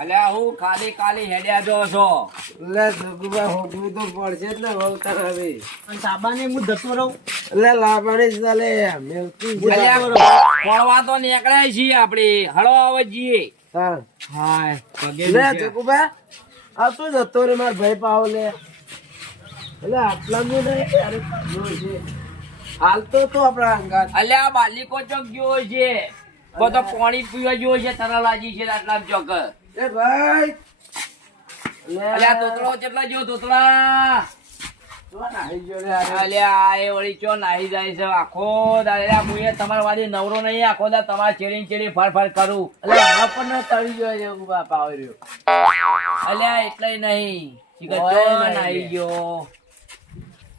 અલ્યા હું ખાલી ખાલી હેડ્યા જો છો. લે જગુબા હોગવું તો પડશે જ ને વહુ તાર હવે. અને સાબાને હું જતો રહું. લે લાવવાની જ ચાલે મેલતી જ અલ્યા ફરવા તો નીકળ્યા છીએ આપણે. હળો આવે જઈએ. હા હાય પગે લે દુખે. જગુબા આ શું જતો રે માર ભાઈ પાવ લે. એટલે આટલા મે નહીં યાર છે. હાલતો તો આપણા અંગાત. અલ્યા બાલિકો ચોક ગયો છે. બધો પાણી પીવા ગયો છે. તરલાજી છે આટલા ચોક. એ ભાઈ લે અલ્યા તોતળો કેટલા જો તોતળા. તો નાહી ગયો રે અરે. અલ્યા આ એ વળી ચો નાહી જાય છે આખો દાડે. મુએ તમારા વાડી નવરો નહીં આખો દા તમારે ચેડી ચેડી ફર કરું. એટલે આ પણ તળી ગયો છે જગુબા પાવ રહ્યો. અલ્યા એટલે નહીં ચીકર ઓય ચો નહીં નાહી રે. ગયો.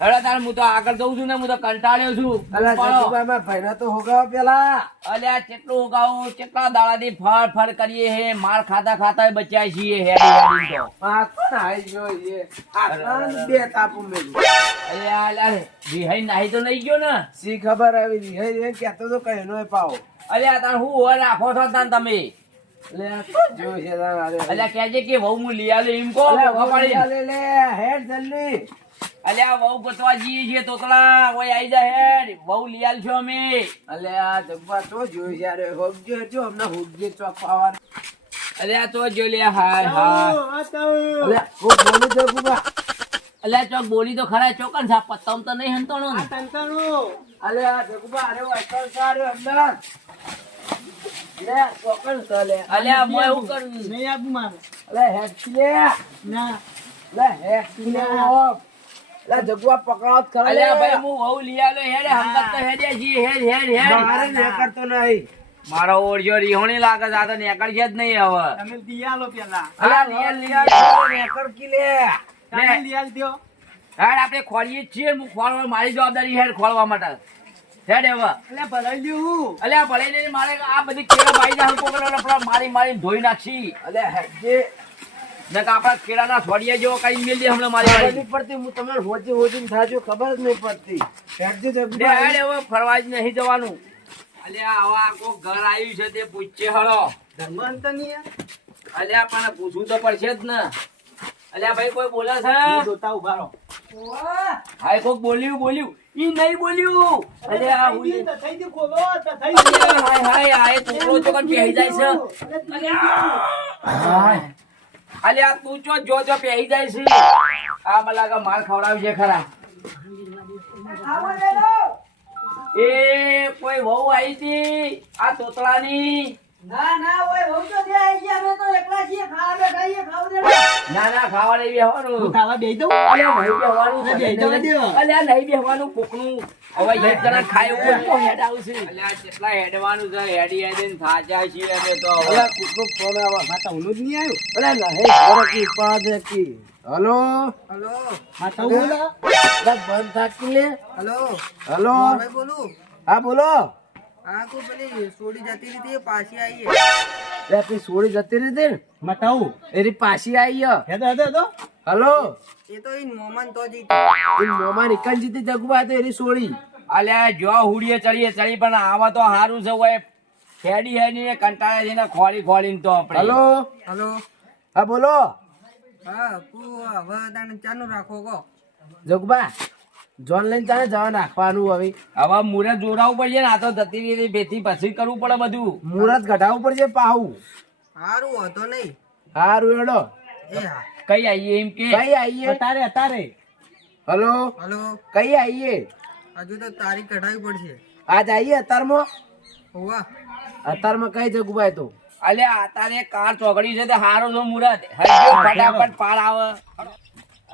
હેડો તાર હું તો આગળ જઉં છું ને. હું તો કંટાળ્યો છું. અલા ઉપાડો. જગુબા માં ભાઈને તો હોગાવ પેલા. અલ્યા કેટલું ઉગાવું કેટલા દાડાથી ફર કરીએ હે. માર ખાતા ખાતા બચ્યા છીએ હેડી હેડી તો. આ તો નાહી ગયો છે. આટલા બે તાપુ મેલું. અલ્યા અલ્યા વિહાઈ નાહી તો નહીં ગયો ને. સી ખબર આવી હે રે કેતો તો કઈનો પાવ. અલ્યા તાર હું ઓર રાખો છો તાન તમે. લે જો છે તાર અરે. અલ્યા કહેજે કે વહુ હું લઈ આલે એમ કહો. અલે ભોગા પાડી. લે લે હેડ જલ્દી. અલ્યા વહુ ગોતવા જઈએ છીએ તોતલા. ઓય આઈ જા હેડ. વહુ લઈ આલ છો અમે. અલે આ જબ્બા તો જોઈ છે અરે હોગજો જો હમણાં હોગજે ચોક પાવા. અલ્યા તો જો લે હાય હા. અલે ઓ બોલી જગુબા. અલ્યા ચોક બોલી તો ખરા ચોકન સા પત્તમ તો નહીં હંતોણો ને. અલે આ જગુબા અરે વાયકલ સારે અંદર. લે ચોકન ચાલે. અલ્યા મોય હું કરું. નહીં આપું મારે. અલે હેડ લે. ના. લે હેડ લે. લે જગુબા પકડાવત કરે. અલ્યા ભાઈ હું વહુ લઈ આલો હેડ. હંગત તો હેડ્યા છીએ. હેડ હેડ મારે હેડ. ન કરતો નહીં. મારો ઓળજો રીહોણી લાગે છે. આ તો નીકળશે જ નહીં હવે. તમે દિયાલો પેલા. અલ્યા લિયાલ નેકર કી લે. તમે દિયાલ દ્યો. હેડ આપણે ખોલીએ જ છીએ. હું ખોલવા મારી જવાબદારી હેડ ખોલવા માટે. હેડ હવે. એટલે ભરાઈ ગયું હું. અલ્યા ભલે ને મારે આ બધી કેળા બાઈ જા હલકો મારી મારી ધોઈ નાખશી. અલે હેડજે. ને કે આપણા કેળાના છોડિયા જેવો કઈ મેલી હમણાં મારી ખબર વાળી. નહીં પડતી હું તમને હોજી હોજી થાજો ખબર જ નહીં પડતી. હેડજે લે જગુબા. હેડ હવે ફરવા જ નહીં જવાનું. અલ્યા હવે આ કોક ઘર આવ્યું છે તે પૂછશે હળો. ધર્માંત નહીં. અલ્યા પણ પૂછવું તો પડશે જ ને. અલ્યા ભાઈ કોઈ બોલે છે? જોતા ઉભા રહો. હાય કોક બોલ્યું. ઈ નહીં બોલ્યું. અલ્યા હું ઈ- થઈ ગયું ખોલો. થઈ અલ્યા, હાય હાય આ છોકરો ચોકન બેહી જાય છે. હાય. અલ્યા તું ચો જો બેહી જાય છે. આ બલાગા માર ખવડાવી છે ખરા. એ કોઈ વહુ આવી હતી આ તોતળાની. ના ના ઓય હું તો જે આઈ ગયા મે તો એકલા છીએ ખાવા બેઠા ખાવ દે. ના ના ખાવા નહીં બેહવાનું. ખાવા બેહી દઉં. અલ્યા નહીં બેહવાનું. બેહી જવા દ્યો. અલ્યા નહીં બેહવાનું કોકનું. હવે એક જણા ખાય ઉપર તો હેડ આવશે. અલ્યા કેટલા હેડવાનું છે. હેડી હેડીને થાચા છીએ અમે તો હવે. અલા કુકુ ફોન આવા. માતા ઉનું જ નહીં આવ્યું. અલે નહીં ઓરકી પાદે કી. Hello hello. માતા બોલા. અલા બંધ થાકી લે. હલો હલો ભાઈ બોલું. હા બોલો. હા કો પેલી છોડી જતી હતી એ પાછી આવી લે તું છોડી જતી રહી ને માતા હું. એરી પાછી આવી હે. હેદો. હલો એ તો ઈ મોમાન તો જી એ મોમાં નિકલ જીતી જગુબા તો એરી છોડી. અલ્યા જો હુડીએ ચડી પણ આવા તો હારું છે હોય. હેડી હેડીને કંટાળે જઈને ખોળીને તો આપણે. હલો હલો હા બોલો હા કો હવે તાને ચાનું રાખો કો જગુબા જોન લઈને ચાલે જવા નાખવાનું હવે. હવે મુરત જોડાવવું પડશે ને. આ તો જતી રહી બેથી પછી કરવું પડે બધું. મુહૂર્ત ઘટાડવું પડશે પાહું. સારું હતો નહીં હારું હેડો એ હા કઈ આવીએ એમ કે. કઈ આવીએ. અતારે. હલો હલો કઈ આવીએ. હજુ તો તારીખ કઢાવી પડશે આજ આવીએ અત્યારમાં. હોવા અત્યારમાં કઈ જગુભાઈ તો અલ્યા તારે કાર ચોકડી છે તે હારો છો મુરત. હજી ફટાફટ પાર આવે.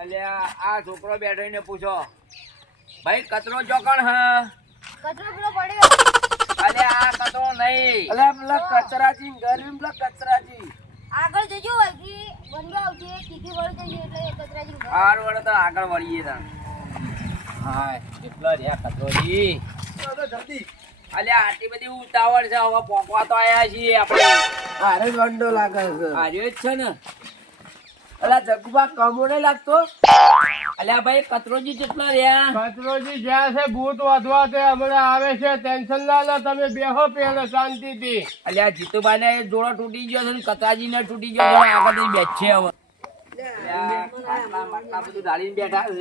અલ્યા આ છોકરો બેઠો ને પૂછો ભાઈ કચરો ચોકણ હ. કચરો પેલો પડ્યો અલ્યા આ કચરો નહીં. અલે પેલા કચરાજી ગરીબ પેલા કચરાજી આગળ જજો વાગી બંધો આવશે કીકી વળી જશે એટલે કચરાજી હાર વડે તો આગળ વળીએ તા. હા કેટલો રહ્યા કચરોજી. જલ્દી અલ્યા આટલી બધી ઉતાવળ છે. હવે પોકવા તો આયા છીએ આપણે. અરે વંડો લાગે છે. હાર્યો જ છે ને. અલા જગુબા કમો નહીં લાગતો. અલ્યા ભાઈ કતરોજી કેટલા રહ્યા? કચરોજી જ્યાં છે ભૂત વધવા તે હમણાં આવે છે, ટેન્શન ના લો, તમે બેહો પેલા શાંતિથી. અલ્યા જીતુભાઈ ને જોડો તૂટી ગયો છે ને કતાજી ને તૂટી ગયો છે, આગળ જઈને બેઠશે હવે. અલ્યા, માટલા બધું ઢાળીને બેઠા છે.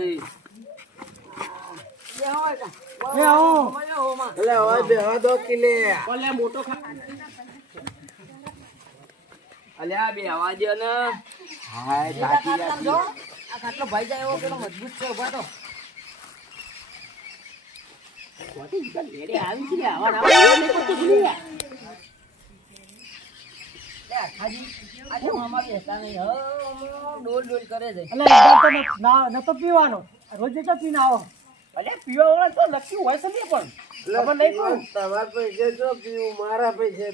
એટલે હવે બેહવા દો કિલે. અલ્યા બે અવાજ ને હાય તાકી રાખી. આ ખાટલો ભાઈ જાય એવો પેલો મજબૂત છે ઉભા તો ડોલ કરે છે. નતો પીવાનો રોજ તો પીને આવો. અલ્યા પીવા વાળા તો નક્કી હોય છે ને પણ ખબર નહીં કોણ. તમારા પૈસે જો પીવું, મારા પૈસે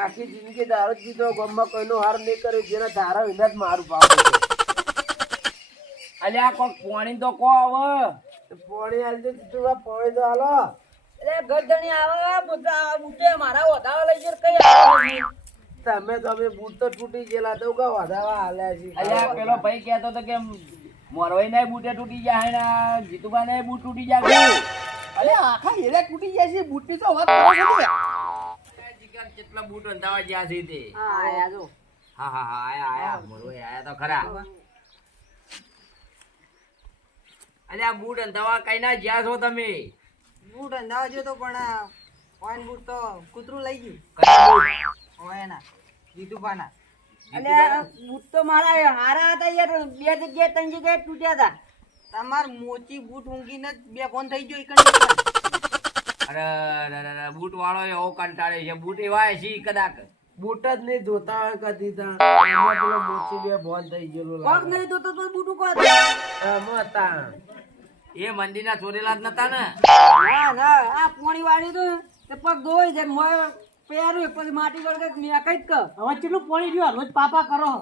આખી જિંદગી દારૂ જ પીધો, ગામમાં કોઈનો હાર નહીં કર્યો, જેના ધારા વિના જ મારું પાપ છે. અલ્યા કોક પાણી તો કો હવે. પોણી હાલજો જીતુભા, પોણી તો હાલો. એટલે ગરદણી આવે બુટે મારા વધાવા લઈ જઈને કઈ આવે તમે બૂટ તો તૂટી ગયેલા તો કા વધાવા હાલ્યા છે. અલ્યા પેલો ભાઈ કહેતો હતો કે મોરવાઈ ના બૂટે તૂટી જાય ને જીતુભા ને બૂટ તૂટી જાય. અરે આખા હેરે તૂટી જાય છે બૂટની તો વાત કરો છો ને. જીગર કેટલા બૂટ અંધાવા જ્યાં છે તે. હા આયા જો હા હા હા આયા મોરવાઈ આયા તો ખરા. અલ્યા બૂટ અંધાવા કઈ ના જ્યાં છો તમે? બૂટ અંધાવા જો તો પણ ઓન બૂટ તો કૂતરું લઈ ગયું કયા બૂટ? ઓયના જીતુભાના. એટલે બૂટ તો મારા હારા હતા યાર, બે જગ્યાએ ત્રણ જગ્યાએ તૂટ્યા હતા. તમાર મોચી બૂટ ઊંઘીને જ બે ફોન થઈ ગયો અરે બૂટ વાળો એવો કંટાળે છે. બૂટ એવા છે કદાચ બૂટ જ નહીં ધોતા હોય કદી તા. એમાં પેલો મોચી બે બોન થઈ ગયેલું પગ લાગે. નહીં ધોતો તો બૂટ ઉકો એમાં તા. એ મંદિરના ચોરેલા જ નતા ને. ના ના આ પોણી વાળી તો તે પગ ધોઈ જાય મોય પહેર્યું પછી માટી વળગે મેં કઈ જ કર હવે કેટલું પાણી રહ્યું રોજ પાપા કરો.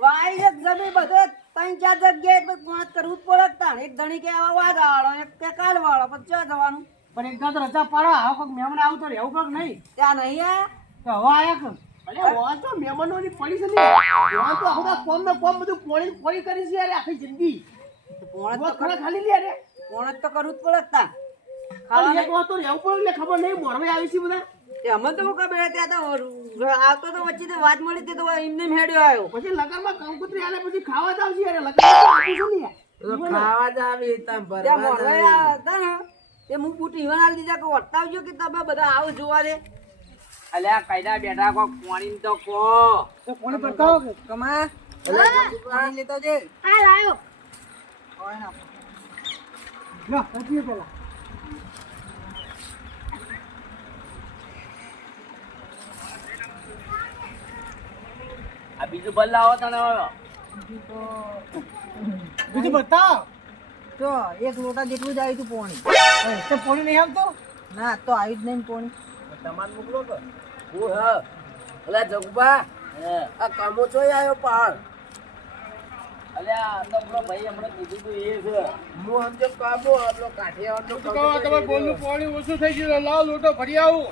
વાઈ જ જમી બધે ત્રણ ચાર જગ્યાએ પાંચ કરવું જ પડે તાણ. એક ધણી કે આવા વાદ વાળો એક કે કાલ વાળો પછી ક્યાં જવાનું? પણ એક દાદ રજા પાડો આવો કોઈક મહેમાન આવતો રહે એવું કોઈક નહીં ત્યાં નહીં આ તો હવે આયા કર. અરે વાં તો મહેમાનોની પડી છે ને વાં તો આખું કોમ ને કોમ બધું પોણી કરી છે યાર આખી જિંદગી. પોણ વાત ખરા ખાલી લે રે. જ તો કરવું જ પડે તાણ. ખાલી એક વાત તો રહેવું પડે એટલે ખબર નહીં મોરવે આવી છે બધા. અમે તો શું ખબર ત્યાં તો આવતો તો વચ્ચે તો વાત મળી તે તો એમને હેડ્યો આવ્યો. પછી લગનમાં કંકોત્રી આલે પછી ખાવા જ આવશે યાર લગન તો આપી છે ને યાર. તો ખાવા જ આવી તા ત્યાં ભરવા જ મોરવાઈ આવી. હતા ને તે હું બૂટ ઈવન આલી દીધા કે વટાવજો કે તમે બધા આવો જોવા દે. અલ્યા કઈના બેઠા કોક પાણી તો કો. તો કોને બતાવો કે કમા પાણી લેતો જે આ લાયો. લો પછી પેલા આ બીજું બલ લાવો તને હવે. બીજું બતાવો. તો એક લોટા જેટલું જ આવ્યું તું પોણી. તો પાણી નહીં આવતો. ના તો આવ્યું જ નહીં પોણી. તમારે મોકલો કે હું હ અલા જગબા હે. આ કામો ચોય આવ્યો પહાડ. અલ્યા આ તો પેલો ભાઈ હમણાં કીધું તું એ છે. હું સમજો કામો આપણો કાઠિયાવાડનો કામો તમારે બોલનું પાણી ઓછું થઈ ગયું લાવ લોટો ભરી આવું.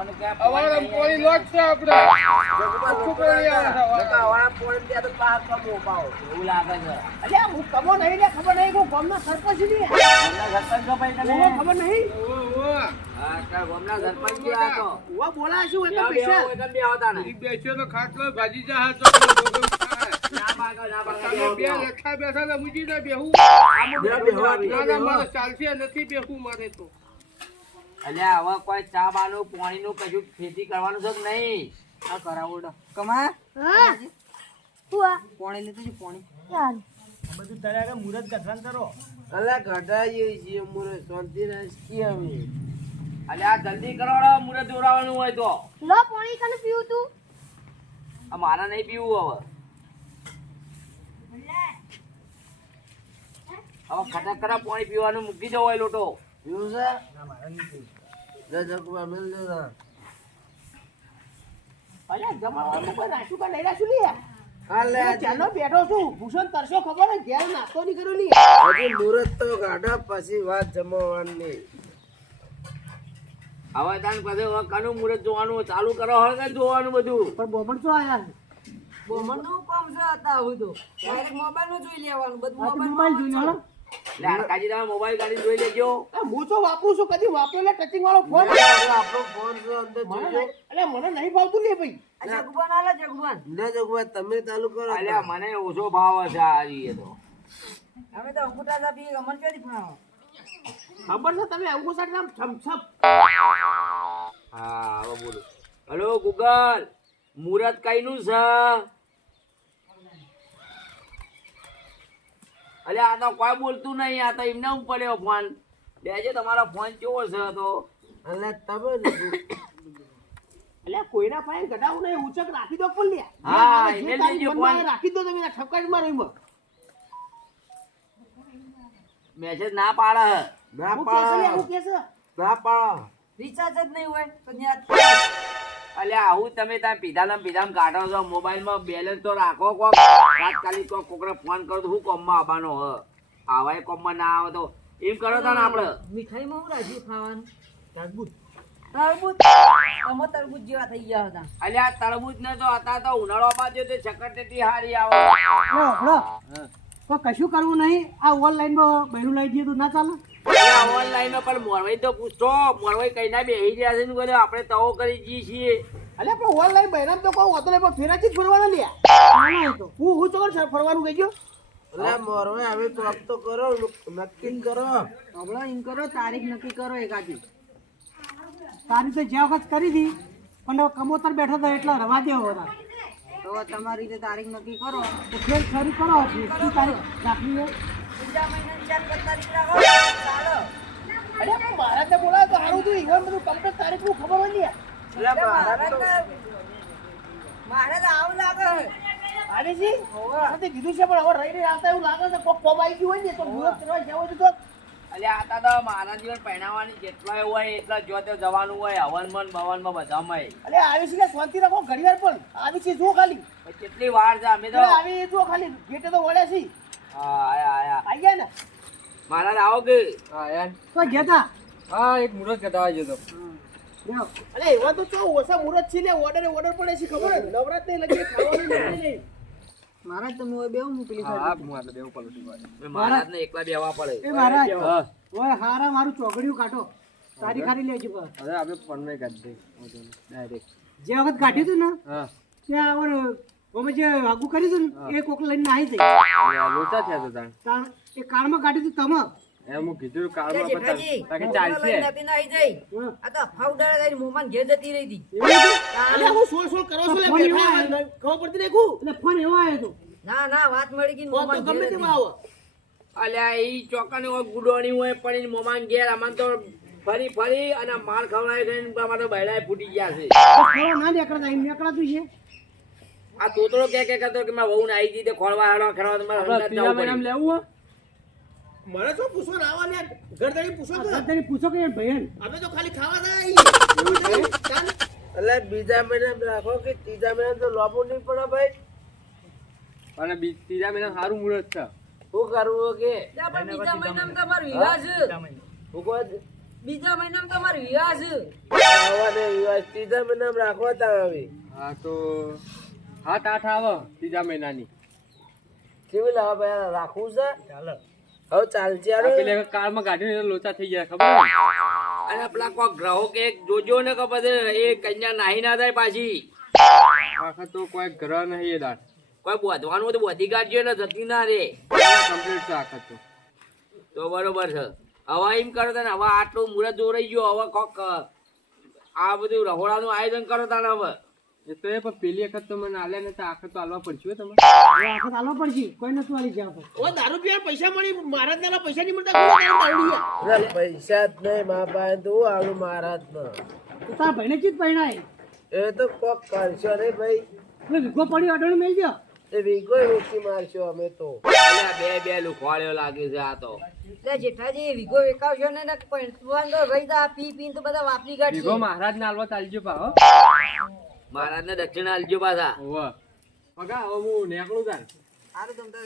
મને ક્યાં અમારે પાણી લોટ છે આપણે. આખું પાણી આવે છે. વાળા પોણી ત્યાં તો પાક કામો પાવ. એવું લાગે છે. અલ્યા હું કમો નહીં લે ખબર નહીં હું ગામના સરપંચ છું ને. ગામના સરપંચ છો ભાઈ તમે? ઓહો, ખબર નહીં. હા તારા ગામના સરપંચ જે આ તો. ઓવા બોલાય છું બેહો, એટલે બેહો, પૈસા. એકદમ બેહો તાને. બેસ્યો તો ખાટલો ભાજી જા તો ના ભાગો, ના ભાગો, બેહો, બે બેહો. લખા બેઠા ને મુજી ના બેહું. બેહો, ના મારે ચાલશે નથી બેહું મારે તો. અલ્યા હવે કોઈ ચા બાનું પાણીનું કશું ખેતી કરવાનું છે કે નહીં? આ કરાવો કમા હા હુઆ પોણી લેતો જે પોણી. યાર બધું તારે આગળ મુરત ગઠરાન કરો. અલા ઘટાઈએ છીએ મુરે શાંતિ રાખી અમે. અલ્યા જલ્દી કરો રે, મુરત દોરાવાનું હોય તો. લો પાણી કને પીવું તું? આ મારા નહીં પીવું હવે. હવે ખટકરા પાણી પીવાનું મૂકી દો હોય લોટો. પીવું છે લે જગબા મેલ દે તા. અલ્યા જમાવાનું કોઈ રાશું કા નહીં રાશું લે. હાલે ચાલો બેઠો છું ભૂષણ તરસો ખબર ને ઘેર નાસ્તો નહીં કર્યો લે. હજી મુરત તો ગાઢા પછી વાત જમાવાની. હવે તાન પછી હવે કનું મુરત જોવાનું ચાલુ કરો હવે કે જોવાનું બધું. પણ બોમણ શું આયા છે? બોમણનું કામ છે હતા હું તો ડાયરેક્ટ મોબાઈલમાં જોઈ લેવાનું બધું આ તો મોબાઈલ જોઈ લો એટલે હરખાજી તમે મોબાઈલ કાઢીને જોઈ લેજો. હું તો વાપરું છું કદી વાપરેલા ટચિંગ વાળો ફોન આપણો ફોન છે અંદર જોજો. એટલે મને નહીં ભાવતું લે ભાઈ જગવાન આલે જગવાન લે જગભાઈ તમે ચાલુ કરો. અલ્યા મને ઓછો ભાવ હશે આ રીએ તો. અમે તો અંગૂઠા દાબી અમન ક્યાંથી ફાવો ખબર છે તમે અંગુઠા નામ છમછપ હા હવે બોલો. હલો ગૂગલ, મુહૂર્ત કઈનું છે? અલ્યા આ તો કોઈ બોલતું નહીં, આ તો એમને હું પડ્યો ફોન. લેજો તમારો ફોન કેવો છે તો? એટલે તમે એટલે કોઈના પાસે ગડાવું નહીં ઉચક રાખી દો પણ લે હા, જે એને તારી લેજો મનમાં ફોન. રાખી દો તમે ઠપકાટમાં રહીમાં મેસેજ ના પાડે. ના હું કેસે લે પાડો હું કેસે ના પાડો. રિચાર્જ જ નહીં હોય તો ન્યા અલ્યા આવું તમે ત્યાં પીધામ કાઢો છો. મોબાઈલમાં બેલેન્સ તો રાખો કોક. તાત્કાલિક કોકને ફોન કરો તો શું કોમમાં આવવાનો હ? આવાય કોમમાં ના આવે તો એમ કરો તા ને આપણે. મીઠાઈમાં હું રાખ્યું ખાવાનું તરબૂચ તરબૂચ અમે તરબૂચ જેવા થઈ ગયા હતા અલ્યા તરબૂચ ને તો હતા તો ઉનાળો બાજુ તો ચકરટેટી હારી આવે. તો કશું કરવું નહીં આ ઓનલાઈનમાં બહેરું લઈ દઈએ તો ના ચાલે ઓનલાઈન પણ મોરવાઈ તો પૂછતો. મોરવાઈ કઈ ના બેહી રહ્યા છે ને બોલે આપણે તવો કરી જઈએ છીએ. અલે પણ ઓનલાઈન બહેરામ તો કહું હતો ને પણ ફેરાથી જ ફરવાના લે હું તો ફરવાનું ગઈ ગયો એટલે મોરવે હવે ચોક તો કરો નક્કી કરો. હમણાં એમ કરો તારીખ નક્કી કરો એકાદી તારી તો જ્યાં વખત કરી હતી પણ હવે કમોતર બેઠો હતો એટલે રવા દેવો હતા તો તમારી રીતે તારીખ નક્કી કરો તો ફેર શરૂ કરો શું તારીખ રાખવી હોય બીજા મહિનાની 4 તારીખ રાખો ચાલો અરે પણ મહારાજને બોલાવે તો સારું હતું ઈવન બધું કમ્પ્લીટ તારીખનું ખબર હોય ને એટલે મારા તો મારે તો આવું લાગે આવીજી તે કીધું છે પણ હવે રહી રહી આવતા એવું લાગે છે કોક કોબ આવી ગયું હોય ને તો મુહૂર્ત કરવા જવો તો અલ્યા આતા તો મારા જીવન પહેણાવાની જેટલા હોય એટલા જો તે જવાનું હોય હવનમાં બવનમાં બધામાં. અલે આવી છે શાંતિ રાખો ઘડીવાર પણ આવી છે જો ખાલી પણ કેટલી વાર છે અમે તો. અરે આવી જો ખાલી ગેટે તો વળ્યા છે હા આયા આવી ગયા ને મહારાજ આવો કે? તો ગયા હા એક મુહૂર્ત કઢાવા જતો. અરે એવા તો ચો ઓછા મુહૂર્ત છે લે ઓર્ડર પડે છે ખબર નવરાત્રી લગી ખાવાનું નહીં મારા તમે બે મોકલી હા હું આટલે બેવું પલટી વાળી. મહારાજ ને એકલા બેવા પડે. એ મહારાજ હા ઓય હારા મારું ચોગડિયું કાઢો તારી ખારી લેજો બસ હવે આપણે પણ નહીં કાઢી દઈ ડાયરેક્ટ. જે વખત કાઢ્યું હતું ને હા ત્યાં આવર અમે જે આગુ કર્યું હતું ને એ કોક લઈને આવી જાય લોચા થયા હતા તાણ. એ કારમાં કાઢ્યું હતું તમે એમ હું કીધું કાળમાં જેઠાજી તાકે ચાલશે. નથી ના આવી જાય આ તો ફાઉડર જઈને મોમાન ઘેર જતી રહી હતી અલે હું સોળ કરો છો લે બેઠા ખબર પડતી નહીં કુ એટલે ફોન એવો આવ્યો હતો ના ના વાત મળી ગઈ ફોન તો મોમાન ગમે ઘેર તેમ હતી. આવો અલ્યા ઈ ચોકાની હોય ગુડોણી હોય પડીને મોમાન ઘેર અમન તો ફરી અને માર ખવડાવી ગઈને અમારે બૈડાએ ફૂટી ગયા છે. ખોળો ના નીકળતા એમ નીકળાતું છે આ તોતરો કે કરતો કે મારા વહુ ને આવી ગઈ તે ખોળવા હાલો ખેડવા તમારે આપણે ત્રીજા મહિનામાં લેવું હોય મને શું પૂછો ને આવા ને ઘરદારી પૂછો તો ઘરદારી પૂછો કે ભાઈ અમે તો ખાલી ખાવા જાય એટલે બીજા મહિના રાખો કે ત્રીજા મહિના તો લોબો નહીં પડે ભાઈ. અને ત્રીજા મહિના સારું મુહૂર્ત છે. શું કરવું કે ત્યાં પણ બીજા મહિનામાં તમારો વિવાહ છે હું કોઈ બીજા મહિનામાં તમારો વિવાહ છે આવવાને વિવાહ ત્રીજા મહિનામાં રાખો તા હવે હા તો 7-8 આવે ત્રીજા મહિનાની. કેવી લાવે ભાઈ રાખવું છે ચાલે હવે ચાલશે આ યાર. પેલી કાળમાં કાઢીને લોચા થઈ ગયા ખબર ને? અને પેલા કોઈ ગ્રહો કે એક જોજો ને કે પછી એ કન્યા નાહી ના થાય પાછી. આખા તો કોઈ ગ્રહ નહીં એ દાડ કોઈ બોધવાનું હોય તો બોધી કાઢજો ને જતી ના રે. કમ્પ્લીટ છે આખા તો બરોબર છે. હવે એમ કરો ને હવે આટલું મુહૂર્ત જોડાઈ ગયો હવે કોક આ બધું રહોડાનું આયોજન કરો તાને હવે. એ તો એ પણ પેલી વખત તો મને આલ્યા ને તો આખા તો આલવા પડશે હો તમારે. આખો ચાલો પડશે કોઈ નતું આલી જ્યાં ઓ દારૂ પીવા પૈસા મળી મહારાજ ના પૈસા નહીં મળતા કોણ દારૂ એટલે પૈસા જ નહીં મા પાસે તો હું આવું મહારાજ નો તારા ભાઈને ચીજ પહેણાય એ તો કોક કરશો રે ભાઈ. એટલે વિગો પડી અડણી મેલ ગયો એ વીગો વેચી મારશો અમે તો. અલ્યા બે લુખવાળ્યો લાગે છે આ તો. એટલે જેઠાજી વિગો વેકાવશો ને પણ તો રહી જા પી પીને તો બધા વાપરી ભીગો કાઢશે મહારાજ ને આલવા ચાલજો પા હો. મહારાજ ને દક્ષિણ આલજો પાછા. હોવે. પગા હવે હું નીકળું તાર. સારું તમે તો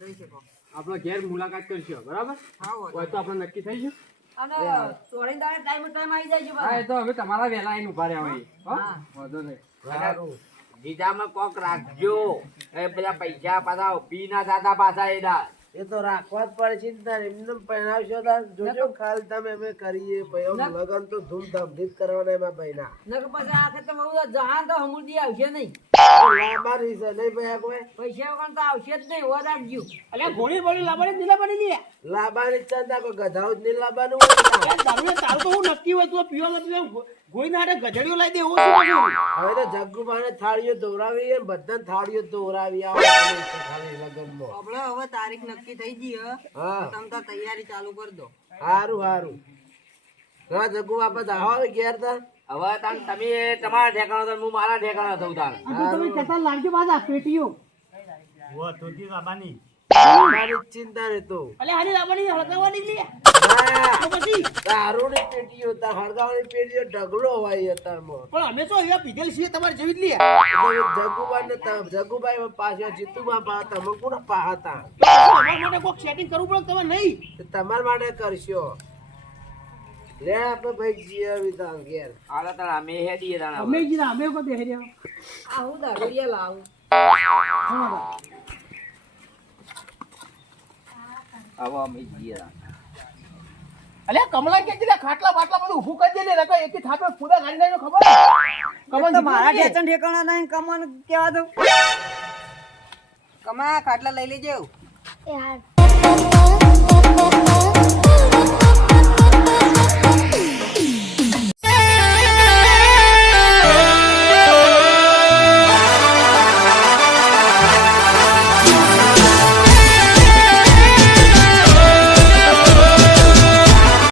જઈ શકો આપણા ઘેર મુલાકાત કરશો બરાબર. હા હોય તો આપણે નક્કી થઈ ગયું. અને ચોરીને દાડે ટાઈમ આવી જાય છે હા એ તો અમે તમારા વહેલા આવીને ઉભા રહ્યા હોય હો. હા. વાંધો નહીં. સારું. જીજામાં કોક રાખજો એ પેલા પૈસા પાછા પી ના થતા પાછા એના એ તો રાખવા જ પડે છે ને તાર એમને પહેરાવશો તાર જોજો ખાલી તમે અમે કરીએ ભાઈ આમ લગન તો ધૂમધામથી જ કરવાના એમાં ભાઈના નકર પછી આખે તો બહુ જહાન તો હમુરદી આવશે નહીં લાંબાની છે નહીં ભાઈ આ કોઈ પૈસા વગર તો આવશે જ નહીં ઓ રાખજો અલ્યા ઘોડી બોલી લાવવાની દિલા બની લે લાંબાની જ ચંદા કોઈ ગધાવ જ નહીં લાવવાનું હોય ને. દારૂ તારું તો હું નક્કી હોય તું પીવા મતલબ ગોઈ ના હાડે ગજડીઓ લાવી દે એવું શું કરું? હવે તો જગ્ગુભાઈને થાળીઓ દોરાવી ને બધાને થાળીઓ દોરાવી આવે ખાલી લગનમાં આપણે હવે તારીખ નક્કી થઈ ગઈ હે હા તમે તો તૈયારી ચાલુ કરી દો સારું સારું હા જગ્ગુ બાપા આવો ઘેર તા હવે તાન તમે તમારા ઠેકાણા તો હું મારા ઠેકાણા થઉં તાન તમે કહેતા લાગજો પાછા પેટીઓ લાંબાની જ ચિંતા ને તો અલ્યા હાલી લાવવાની હળગાવવાની લે હા તો પછી દારૂની પેટીઓ તા હળગાવાની પેટીઓ ઢગલો હોય અત્યારમાં પણ અમે તો અહીંયા પીધેલ છીએ તમારે જેવી જ લે જગ્ગુભાઈ પાછા જીતુમાં પા તમે કોણ પાહતા અમારા માટે કોઈક સેટિંગ કરવું પડે તમે નહીં તમારા માટે કરશો લે આપણે ભાઈ જીએ વિધાન ઘેર હાલો તાણ અમે હેડીએ તાણ અમે હવે. જીરા અમે કોઈ બેહી રહ્યા આવું દારૂડિયા લાવું હવે અમે જઈએ તાણ. અલ્યા કમલા કે છે ખાટલા બાટલા બધું ઊભું કરી દે લે નકર એકી થાપે ફૂદા ગાડી નાખીને ખબર કમન તો મારા ઠેચણ ઠેકાણા નહીં કમાન કેવા દઉં કમા ખાટલા લઈ લેજો એ હાર